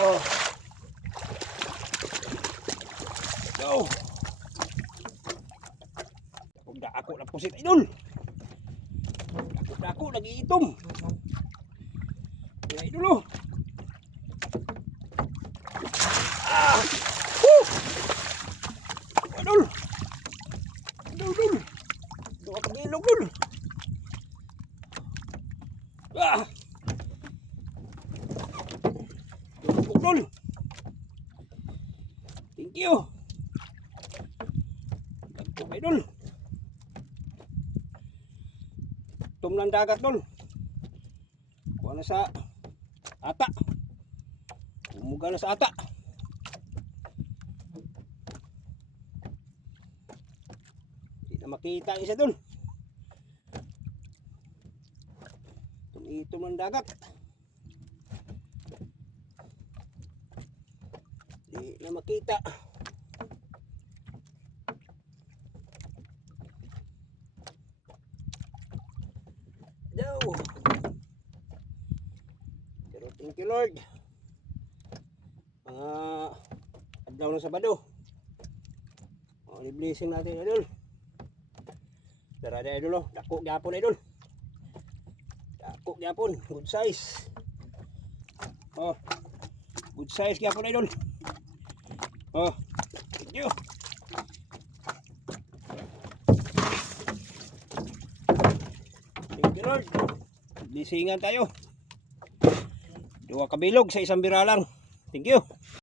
Oh. Go. Kung da ako na pusit idol. Ako na ako nagiitom. Ya idol oh. Ah. Woo. Idol. Idol, idol. Doon ka pag-ilog, idol. Ah. Idol. Thank you. Ito, idol. Tum ng dagat, dol. Kuha na sa ata. Umuga na sa ata. Hindi na makita isa, dol. Tumitom ng dagat. Na makita. Daw. Pero thank you Lord. Mga adlaw na Sabado. Oh, blessing natin idol. Darada idol oh. Dako gyapon idol. Dako gyapon, good size. Oh. Good size gyapon idol. Oh. Thank you. Thank you Lord. Blisingan tayo. Dua kabilog sa isang bira lang. Thank you.